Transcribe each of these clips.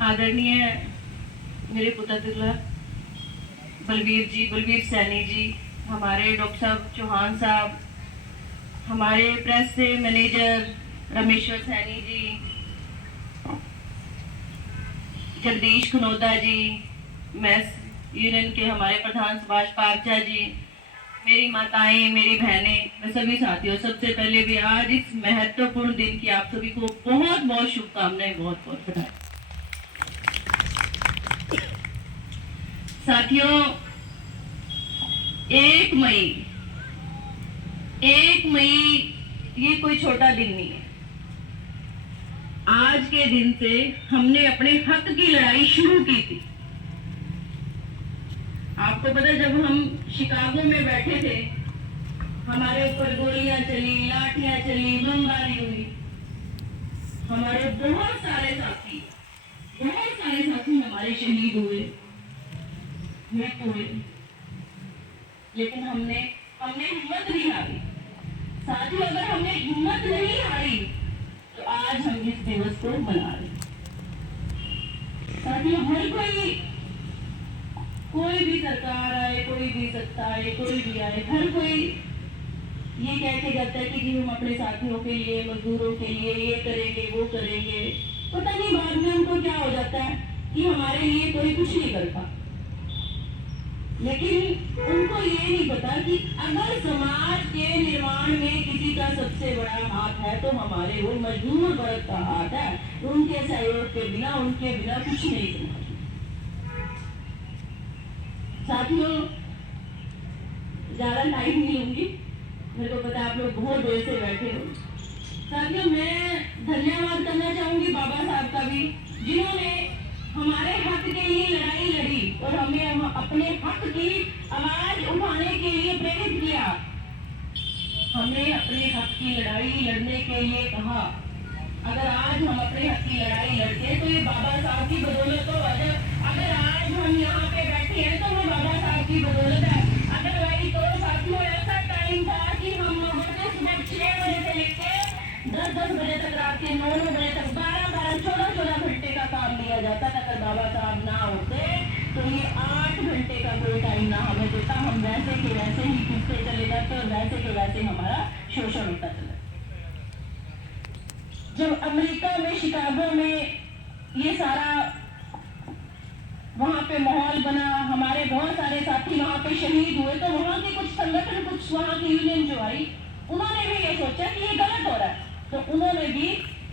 आदरणीय मेरे पुत्र बलवीर सैनी जी, हमारे डॉक्टर साहब चौहान साहब, हमारे प्रेस से मैनेजर रमेश्वर सैनी जी, जगदीश खनोदा जी, मैस यूनियन के हमारे प्रधान सुभाष पारचा जी, मेरी माताएं, मेरी बहनें, मैं सभी साथियों, सबसे पहले भी आज इस महत्वपूर्ण दिन की आप सभी को बहुत बहुत शुभकामनाएं, बहुत बहुत बधाई। साथियों, 1 मई ये कोई छोटा दिन नहीं है। आज के दिन से हमने अपने हक की लड़ाई शुरू की थी। आपको पता, जब हम शिकागो में बैठे थे, हमारे ऊपर गोलियां चली, लाठियां चली, बमबारी हुई, हमारे बहुत सारे साथी हमारे शहीद हुए, मृत्यु हुए, लेकिन हमने हिम्मत नहीं हारी। साथियों, अगर हमने हिम्मत नहीं हारी तो आज हम इस दिवस को मना रहे। साथियों, हर कोई भी सरकार आए, कोई भी सत्ता आए, कोई भी आए, हर कोई ये कह के जाता है कि हम अपने साथियों के लिए, मजदूरों के लिए ये करेंगे, वो करेंगे। पता नहीं बाद में उनको क्या हो जाता है कि हमारे लिए कोई कुछ नहीं करता। लेकिन उनको ये नहीं पता कि अगर समाज के निर्माण में किसी का सबसे बड़ा हाथ है तो हमारे वो मजदूर वर्ग का हाथ है। उनके सहयोग के बिना, उनके बिना कुछ नहीं समाज। साथियों, ज्यादा टाइम नहीं लूंगी, मेरे को पता है आप लोग बहुत देर से बैठे हो। साथियों, मैं धन्यवाद करना चाहूंगी बाबा साहब का भी, जिन्होंने हमारे हक के लिए लड़ाई लड़ी और हमें अपने हक की आवाज उठाने के लिए प्रेरित किया। हमें अपने हक की लड़ाई लड़ने के लिए कहा। अगर आज हम अपने हक की लड़ाई लड़ते तो ये बाबा साहब की बदौलत हो। अगर आज हम यहाँ पे बैठे हैं तो वो बाबा साहब की बदौलत है। अदरवाइज तो साथियों, ऐसा टाइम था कि हम लोगों को सुबह 6 बजे से लेकर 10 बजे तक, रात के 9 बजे तक 14 घंटे का काम दिया जाता था। अगर बाबा साहब ना होते तो ये 8 घंटे का कोई टाइम ना हमें देता। हम वैसे के वैसे ही पीछे चले जाते और वैसे के वैसे हमारा शोषण होता चला। जब अमेरिका में शिकागो में ये सारा वहां पे माहौल बना, हमारे बहुत सारे साथी वहां पे शहीद हुए, तो वहां के कुछ संगठन, कुछ वहां की यूनियन जो आई, उन्होंने भी ये सोचा कि ये गलत हो रहा है। तो उन्होंने भी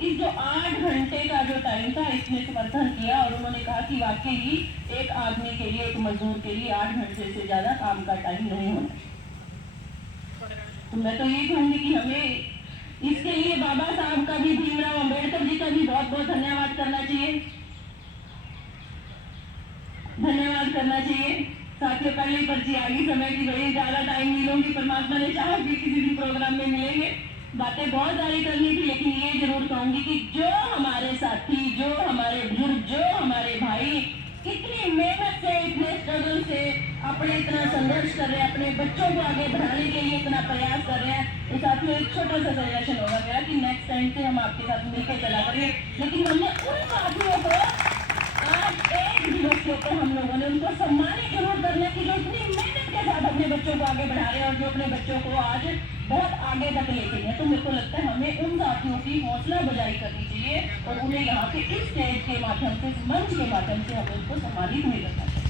इस जो 8 घंटे का जो टाइम था, इसमें समर्थन किया और उन्होंने कहा कि वाकई ही एक आदमी के लिए, एक मजदूर के लिए 8 घंटे से ज्यादा काम का टाइम नहीं होना। तो मैं तो ये कहूंगी कि हमें इसके लिए बाबा साहब का भी, भीमराव अंबेडकर जी का भी बहुत बहुत धन्यवाद करना चाहिए, साथियों, पहले पर्ची आगे समय की वही, ज्यादा टाइम नहीं लूंगी। परमात्मा ने चाहा कि किसी भी प्रोग्राम में मिलेंगे, बातें बहुत सारी करनी थी, लेकिन ये जरूर कहूंगी कि जो हमारे साथी, जो हमारे बुजुर्ग, जो हमारे भाई इतनी मेहनत से, इतने स्ट्रगल से अपने इतना संघर्ष कर रहे हैं, अपने बच्चों को आगे बढ़ाने के लिए इतना प्रयास कर रहे हैं, तो साथियों एक छोटा सा सजेशन होगा मेरा कि नेक्स्ट टाइम से हम आपके साथ मिलकर चला करेंगे। लेकिन हमने उन साथियों को आज एक दिवस के ऊपर हम लोगों ने उनको सम्मानित जरूर करना कि जो इतनी मेहनत के साथ अपने बच्चों को आगे बढ़ा रहे हैं और जो अपने बच्चों को आज बहुत आगे तक लेके गए। तो मेरे को लगता है हमें उन साथियों की हौसला बजाई करनी चाहिए और उन्हें यहाँ के इस स्टेज के माध्यम से, इस मंच के माध्यम से हमें उनको सम्मानित नहीं करना चाहिए।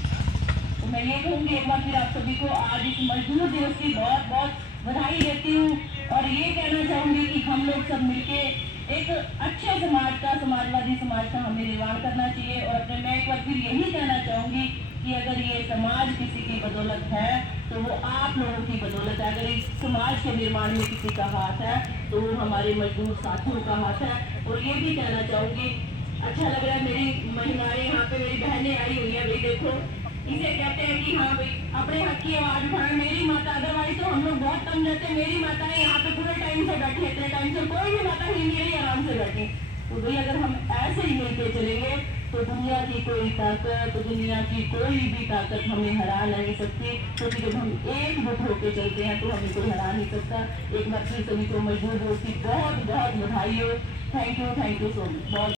तो मैं ये कहूँगी एक बार फिर आप सभी को आज इस मजदूर दिवस की बहुत बहुत बधाई देती हूँ और ये कहना चाहूंगी कि हम लोग सब मिलके एक अच्छे समाज का, समाजवादी समाज का हमें निर्माण करना चाहिए। और अपने मैं एक बार फिर यही कहना चाहूंगी कि अगर ये समाज किसी की बदौलत है तो वो आप लोगों की बदौलत है। अगर इस समाज के निर्माण में किसी का हाथ है तो वो हमारे मजदूर साथियों का हाथ है। और ये भी कहना चाहूंगी, अच्छा लग रहा है मेरी महिलाएं यहाँ पे, मेरी बहनें आई हुई है। भाई देखो, इसे कहते हैं कि हाँ भाई अपने हक की आवाज उठाए। मेरी माता, अदरवाइज तो हम लोग बहुत कम रहते। मेरी माताएं यहाँ पे पूरे टाइम से बैठी, इतने टाइम से कोई भी माता नहीं मिली, आराम से बैठी। तो भाई अगर हम ऐसे ही मिलके चलेंगे तो दुनिया की कोई ताकत, दुनिया की कोई भी ताकत हमें हरा नहीं सकती। क्योंकि जब हम एकजुट होकर चलते हैं तो हमें कोई हरा नहीं सकता। एक बार फिर सभी को मजदूर दिवस की बहुत बहुत बधाई हो। Thank you so much.